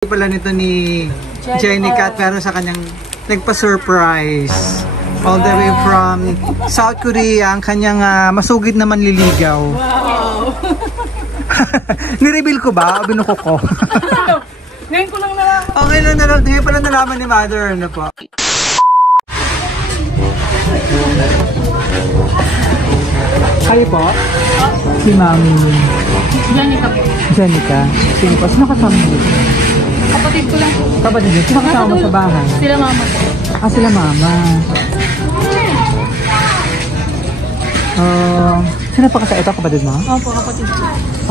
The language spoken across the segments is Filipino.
Pala nito ni Jenica at meron sa kanyang nagpa-surprise all the way from South Korea ang kanyang masugid na manliligaw. Wow! Nireveal ko ba? Binuko ko. Ngayon ko lang nalaman. Okay lang nalaman. Ngayon pala nalaman ni Mother. Ano po? Kayo po? Si Mami. Jenica po. Jenica. Sino po? Sino kasama mo? Kapatid ko lang po. Kapatid mo? Sino kasama mo sa bahay? Sila mama po. Ah, sila mama. Sino pa kasi? Ito kapatid mo? Opo, kapatid ko.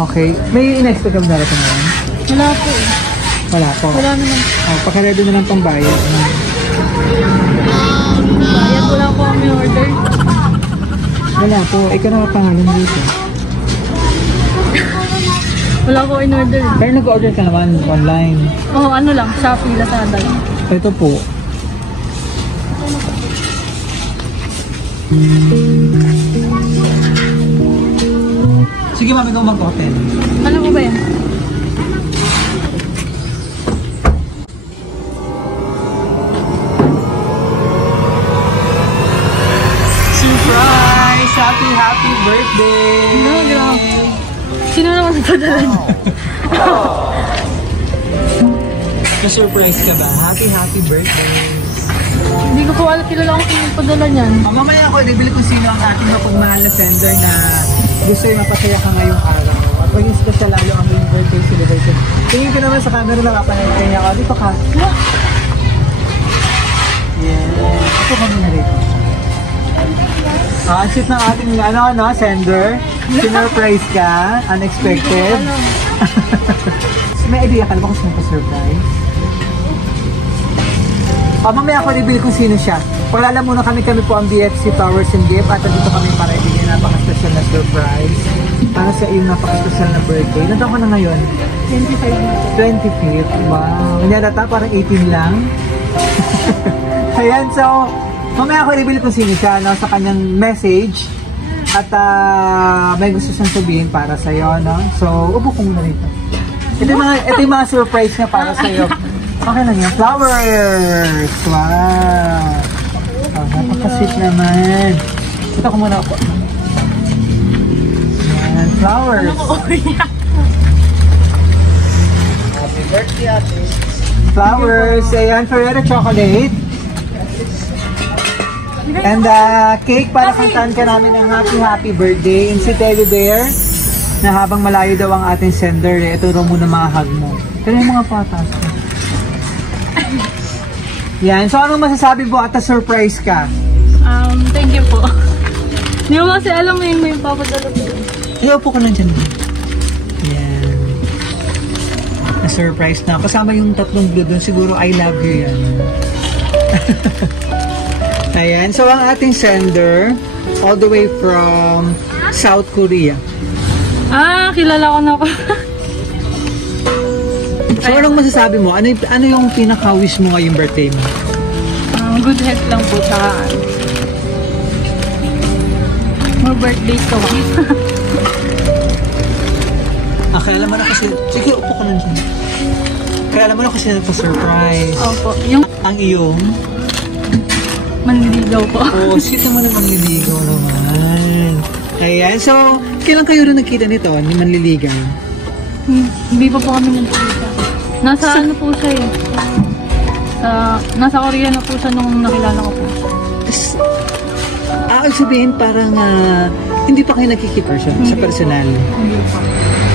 Okay. May in-expect ka darating ngayon? Wala po eh. Wala po. Wala naman. Pakaredo na lang pang bayad. Bayad wala po kami order. Wala po. Ikaw na pangalan dito. Wala po in order. Pero nag-order ka naman online. Oo, ano lang. Shopee, Lazada lang. Ito po. Sige mami, ikaw mag-open. Ano po ba yan? Surprise! Happy birthday! No, grabe. Sino naman nagpadala niyo? Na-surprise ka ba? Happy birthday! Hindi ko po alam, kilala ko kung nagpadala niyan. Mamaya ako, ibili kung sino ang ating mapagmahal na sender na gusto yung mapasaya ka ngayong araw. At maging special lalo ang iyong birthday celebration. Tingin ko naman sa camera na kapanay kanya ako. Dito ka. Yeah. Ito kami na rito. Ang sweet ng ating sender. Sinurprise ka. Unexpected. May idea ka na ba kung sino pa-surprise? Mamaya ako reveal kung sino siya. Paalala muna kami po ang BFC Flowers and Gift at dito kami para ibigay napaka-special na surprise para sa iyong napaka-special na birthday. Ilan taon ka na ngayon? 25. 25th. Wow. Kanya data parang 18 lang. Ayan, so mamaya ako reveal kung sino siya sa kanyang message at may gusto siyang sabihin para sa'yo. No? So, upo ko muna rito. Ito yung mga surprise niya para sa'yo. Okay lang yan. Flowers! Wow! Oh, napaka-sweet naman. Ito ko muna ako. Yan, flowers. Happy birthday, ate. Flowers. Ayan, Ferrero chocolate. And cake para kantaan ka namin ng happy birthday. And si Teddy Bear, na habang malayo daw ang ating sender, ito raw muna mga hug mo. Ito yung mga patas. Yan. So, anong masasabi mo at surprise ka? Thank you po. Hindi ko kasi alam may papadala po. Iupo ko lang dyan. Yan. Na-surprise na. Kasama yung tatlong blue doon. Siguro, I love you yan. Ayan. So, ang ating sender, all the way from South Korea. Kilala ko na po. So, anong masasabi mo? Ano yung pinaka-wish mo ngayong birthday mo? Good health lang po, tsaka more birthdays ko. Kaya alam mo na kasi, sige, upo ko lang dyan. Kaya alam mo na kasi nagpa-surprise. Opo. Yung Ang iyong? manliligaw po. Oo, sweet naman ang manliligaw naman. Ayan, so, kailan kayo rin nagkita nito, ni manliligaw? Hindi pa po kami nagkita. Nasa ano po siya eh. Nasa Korea na po siya nung nakilala ko po. Sabihin parang hindi pa kayo nakikita siya sa personal. Hindi pa.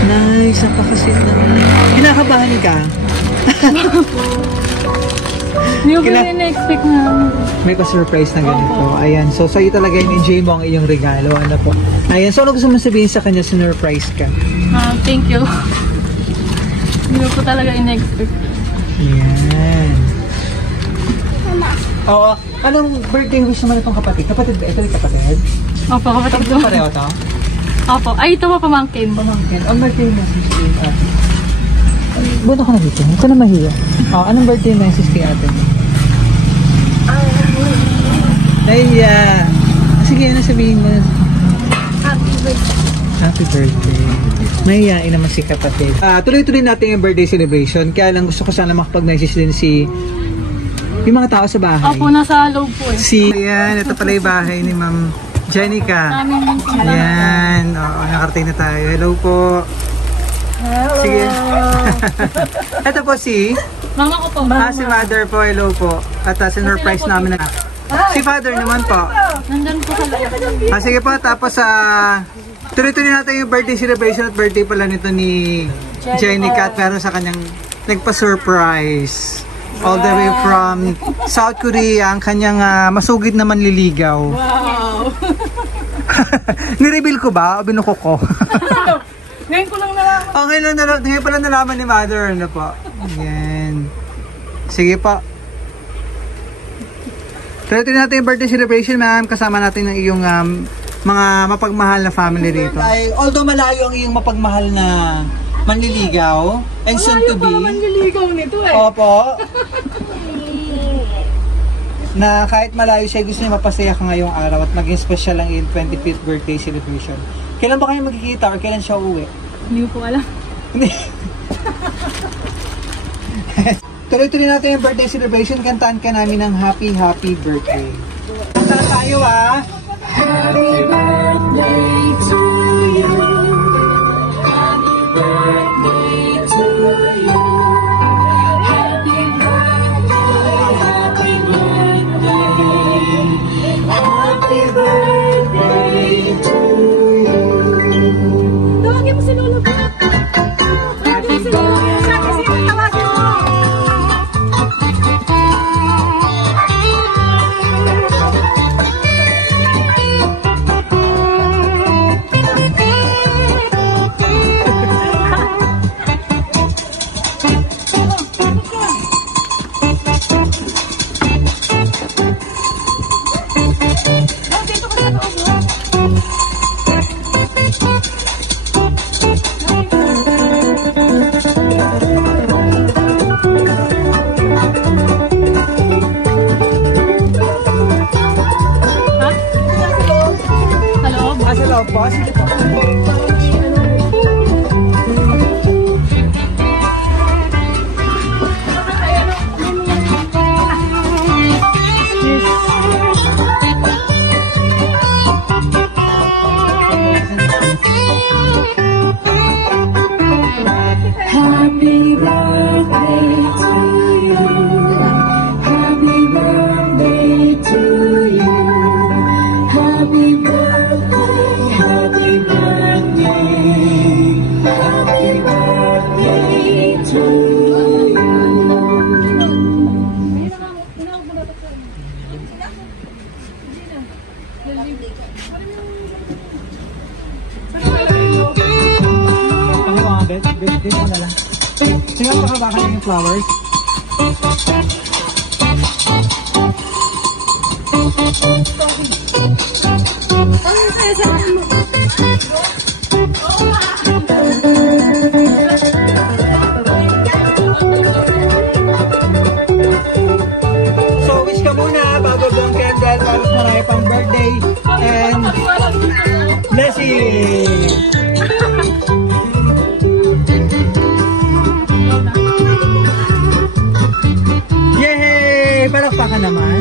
Nice, napaka-sweet naman. Kinakabahan ka? Hindi ko ba na-expect na may pa-surprise na ganito. Ayan, so sa'yo talaga yung enjoy mo ang iyong regalo. Ano po? Ayan, so ano gusto mo sabihin sa kanya, sinurprise ka? thank you. Hindi ko talaga in-expect. Ayan. Oo. Anong birthday wish naman itong kapatid? Kapatid ba? Ito yung kapatid? Opo, kapatid ko. Pareho to? Opo. Ay, ito po pamangkin. Pamangkin. Ang birthday message kay ate? Buto ka na dito. Huwag ka na mahiya. Anong birthday message kay ate? Nahiya. Sige, ano sabihin mo? Happy birthday. Happy birthday. Mahihain naman si kapatid. Tuloy-tuloy natin yung birthday celebration. Kaya lang gusto ko sana makapag-message din yung mga tao sa bahay. Opo, nasa loob po eh. Ayan, ito pala yung bahay ni Ma'am Jenica. Ayan, oo, nakarating na tayo. Hello po. Hello. Sige. Ito po si Mama ko po. si Mother po. Hello po. At sinurprise namin na. Si Father naman po. Nandun po sa loob. Sige po, tapos tuloy-tuloy natin yung birthday celebration at birthday pala nito ni Jenica at meron sa kanyang nagpa-surprise. All the way from South Korea, ang kanyang masugid na manliligaw. Wow! Nireveal ko ba o binuko ko? Ngayon ko lang nalaman. Oh, ngayon pala nalaman ni Mother. Ano po? Yan. Sige po. Tuloy-tuloy natin yung birthday celebration, ma'am. Kasama natin ang iyong mga mapagmahal na family rito. Although malayo ang iyong mapagmahal na manliligaw and soon to be. Manliligaw nito eh. Opo. Na kahit malayo siya, gusto niya mapasaya ka ngayong araw at maging special ang iyong 25th birthday celebration. Kailan ba kayo magkikita or kailan siya uuwi? Hindi ko alam. Tuloy-tuloy natin yung birthday celebration. Kantaan ka namin ng happy birthday. Kanta tayo Happy birthday to you. Happy birthday to you. Happy birthday, happy birthday. Happy birthday to you. Tawagin mo si Lolo ba? Happy birthday. Sige, pakabaka na yung flowers. So, wish ka muna bago buong candle para marami pang birthday and blessing! Yay! Palakpakan naman.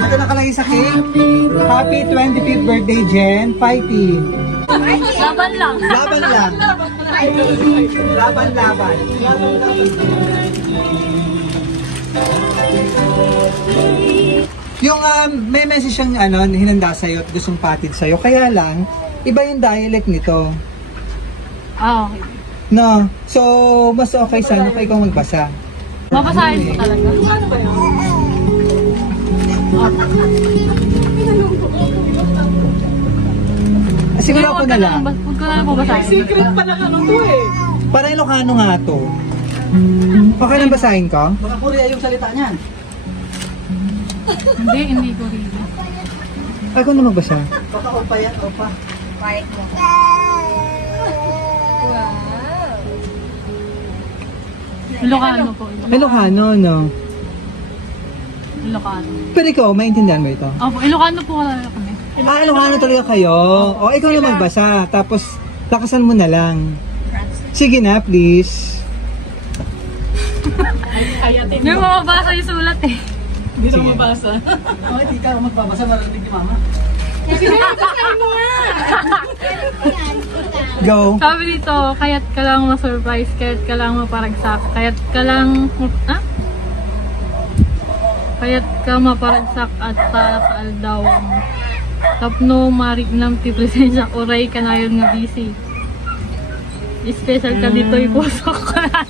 Ito nakalagay sa cake. Happy 25th birthday, Jen. Fighting. Laban lang. Laban lang. Laban. Yung may message siyang hinanda sa'yo at gustong patid sa'yo. Kaya lang, iba yung dialect nito. Ah, okay. No. So, mas okay sana kung ikaw magbasa. Mabasahin ko talaga. Ano ba yun? Siguro ako na lang. Huwag ko na lang babasahin. Secret pa lang ano to eh. Para Ilocano nga to. Okay lang basahin ko? Baka Korea yung salita niyan. Hindi ko rin. Ako na magbasa. Baka opa yan, opa. Ilocano po. Ilocano, no? Ilocano. Pero ikaw, maintindihan mo ito? Opo, Ilocano po kami. Ano talaga kayo? O, ikaw na magbasa. Tapos, lakasan mo na lang. Sige na, please. Ayatin Hindi mo mabasa yung sulat eh. Hindi na Sige. mabasa. Oh, hindi ka magbabasa, marinig ni mama. Go. Sabi dito, kaya't ka lang ma-surprise, kaya't ka lang maparagsak, kaya't ka lang, kaya't ka maparagsak at taaldawang. Tapno marignam ti presensya, oray ka na yun nga busy. Special ka dito, ipusok ka na.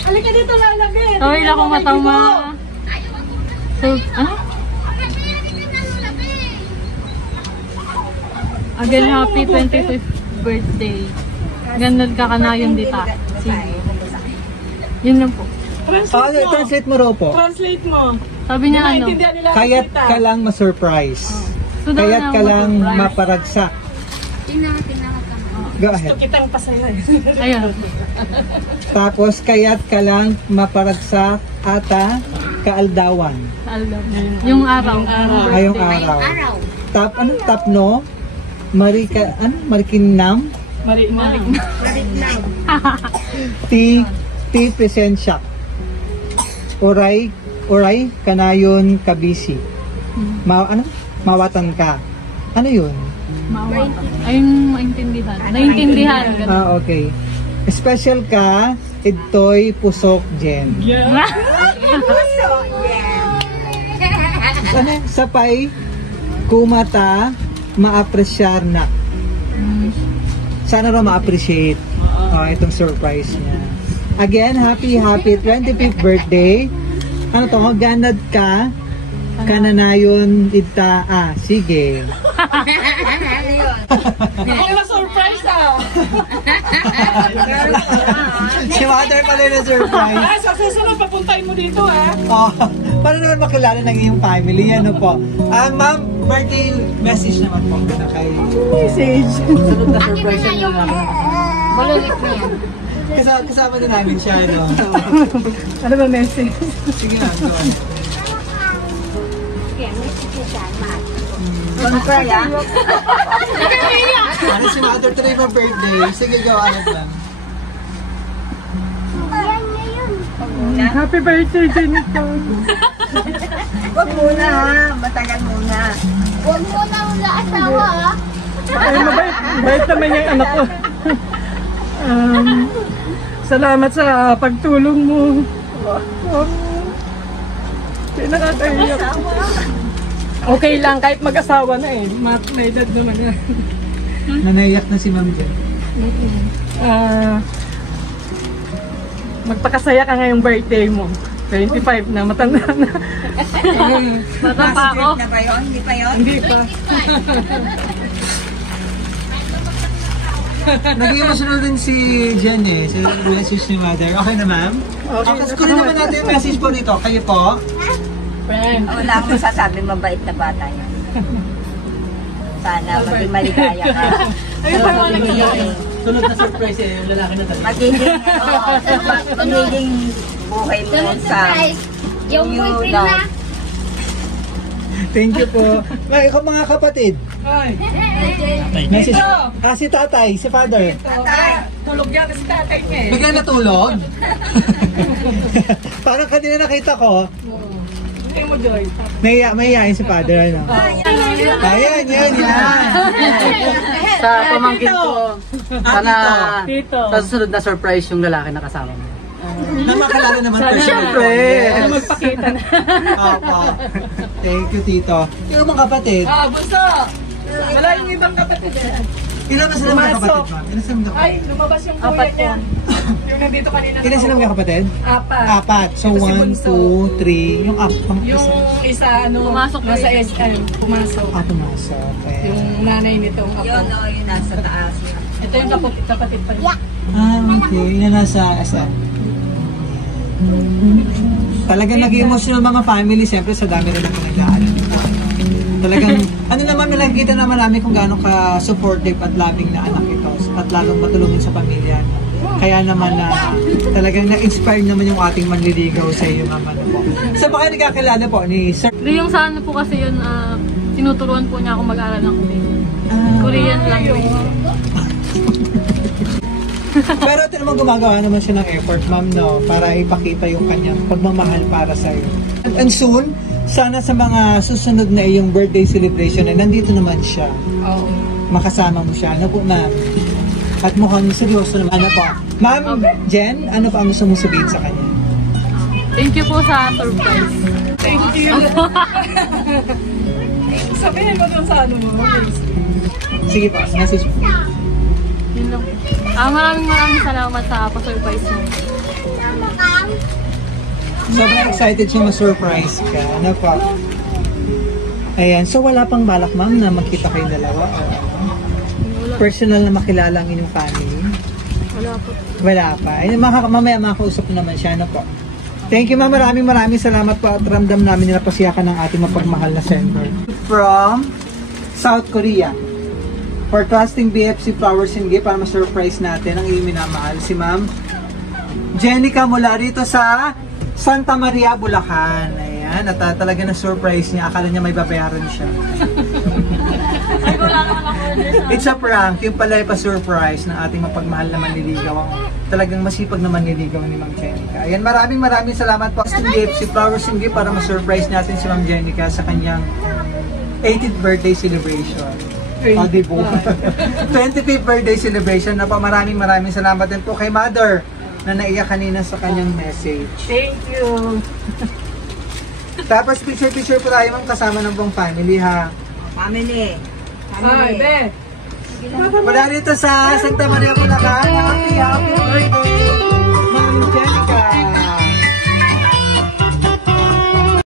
Halika dito, lalabi. Tawil ako matama. So, ano? Again, happy 25th birthday. Ganun ka na yun dita. Sige. Yun lang po. Translate mo raw po. Translate mo. Sabi niya ano? Maintindihan nila ang Kaya't salita. ka lang ma-surprise. So, daw Kaya't na ka lang ma-surprise. maparagsak. Go ahead. Gusto kitang pasaya. Ayun. Tapos, kaya't ka lang maparagsak ata kaaldawan. Alam. Yung araw. Ayong araw. Ano? Tapno? Marikinam? Marik. Ti presensya. Oray kanayon kabisi. Mawatan ka. Ano yun? Mawata. Ayun, maintindihan. Naintindihan. Ganun. Okay. Special ka, ito'y pusok jen. Ano? Sapay, kumata, ma-appreciate na. Sana raw ma-appreciate itong surprise niya. Again, happy 25th birthday. Ano to? Ganad ka, kananayon ita. Sige. Ako yung surprise ah. Si Mother pala na surprise. Sa susunod, papuntahin mo dito ah. Oh, para naman makilala ng iyong family. Ano po? Ma'am, birthday message naman po na kay... Message. Sunod na surprise na lang. Bululit mo yan. Kasama na namin siya, no? Ano ba message? Sige na, go on. Ano si Mother today my birthday? Sige, go ahead lang. Happy birthday, Jennifer. Huwag muna ha, matagal muna. Huwag muna muna asawa ha. Ay, mabait naman yung anak ko. Salamat sa pagtulong mo. Nakakaiyak. Okay lang, kahit mag-asawa na eh. May edad naman na. Nanaiyak na si Ma'am Jen. Magpakasaya ka ngayong birthday mo. 25 na, matanda na. Bata pa ako. Na ba yun? Hindi pa yun? Hindi pa. Nag-emotional din si Jen eh, sa message ni Mother. Okay na, ma'am? Okay, kunin naman natin yung message po dito. Kayo po? Friend. Wala akong masasabing mabait na bata yan. Sana maging maligaya ka. Ayun pa naman ang Sunod na surprise eh, yung lalaki na talaga. Magiging buhay mo sa Yung new boyfriend love. na. Thank you po. Ikaw mga kapatid. Ay, Message. Si tatay, si father. tulog yan si tatay niya eh. Bigla natulog. Parang kanina nakita ko, Hindi mo, Joy. mahihayin si father. Ano? Ayan, yan. Sa pamangkin ko, sana Tito. sa susunod na surprise yung lalaki na kasama mo. Na makilala naman po. Siyempre. Sana magpakita na. Opo. Thank you, Tito. Yung mga kapatid, Bunso! Wala yung ibang kapatid eh. ilan na sila mga kapatid, ma'am? Ilan sila mga Ay, kapatid? lumabas yung kuya niya. Yung nandito kanina. Ilan sila mga kapatid? Apat. Apat. So, Ito si 1, Bunso. 2, 3. Yung Yung isa. isa, ano, Pumasok nasa ulit. SM, pumasok. Pumasok. Okay. Yung nanay nitong ako. Yun o, yun nasa taas. Ito yung kapatid pa rin. Okay. Yun na nasa SM. Talagang nag-emotional mga family, siyempre sa dami rin ang pinag-aaral. Talagang, ano naman, nakikita naman namin kung gaano ka supportive at loving na anak ito at lalong matulungin sa pamilya. Kaya naman na talagang na-inspire naman yung ating manliligaw sa iyo naman po. Sa ba kayo nagkakilala po ni Sir? Di yung sa ano po kasi yun, tinuturuan po niya ako mag-aral ng Korean. Korean language. Pero ito naman gumagawa naman siya ng effort, ma'am, no? Para ipakita yung kanyang pagmamahal para sa iyo. And soon, sana sa mga susunod na iyong birthday celebration na nandito naman siya. Oo. Makasama mo siya. Ano po, ma'am? At mukhang seryoso naman. Ano po? Ma'am, Jen, ano pa ang gusto mong sabihin sa kanya? Thank you po sa surprise. Thank you. Sabihin mo dun sa ano mo. Sige po, message po. Yun lang. Maraming salamat sa pa-surprise mo. Sobrang excited siya ma-surprise ka. Ano po? Ayan, so wala pang balak, ma'am, na magkita kayong dalawa? Personal na makilala ang inyong family? Wala po. Wala pa. Ay, mamaya makausap ko naman siya. Ano po? Thank you, ma'am. Maraming salamat po at ramdam namin nila pasiyakan ng ating mapagmahal na sender. From South Korea. For trusting BFC Flowers and Gift para ma-surprise natin ang iyong minamahal si ma'am Jenica mula rito sa Santa Maria, Bulacan. Ayan. At talaga na-surprise niya. Akala niya may babayaran siya. Ay, wala naman ako order sa... It's a prank. Yung pala ay pa-surprise ng ating mapagmahal na manliligaw. Ang talagang masipag na manliligaw ni Ma'am Jenica. Ayan, maraming salamat po. Trusting BFC Flowers and Gift para ma-surprise natin si Ma'am Jenica sa kanyang 80th birthday celebration. O, di po. 25th birthday celebration na po. Maraming salamat din po kay Mother na naiyak kanina sa kanyang message. Thank you. Tapos picture po tayo ma'am kasama ng buong family ha. Family. Ay, be. Mula rito sa Santa Maria, Bulacan. Happy birthday, Ma'am Jenica.